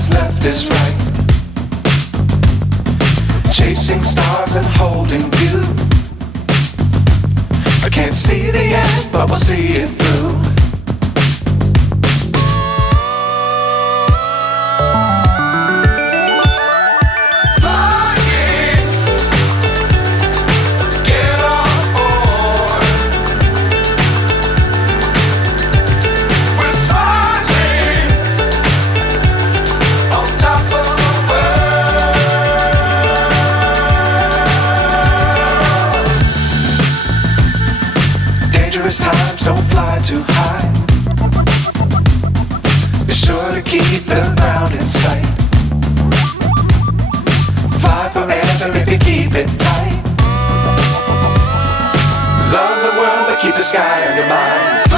what's left is right. Chasing stars and holding you. I can't see the end, but we'll see it through. Times don't fly too high. Be sure to keep the ground in sight. Fly forever if you keep it tight. Love the world but keep the sky on your mind.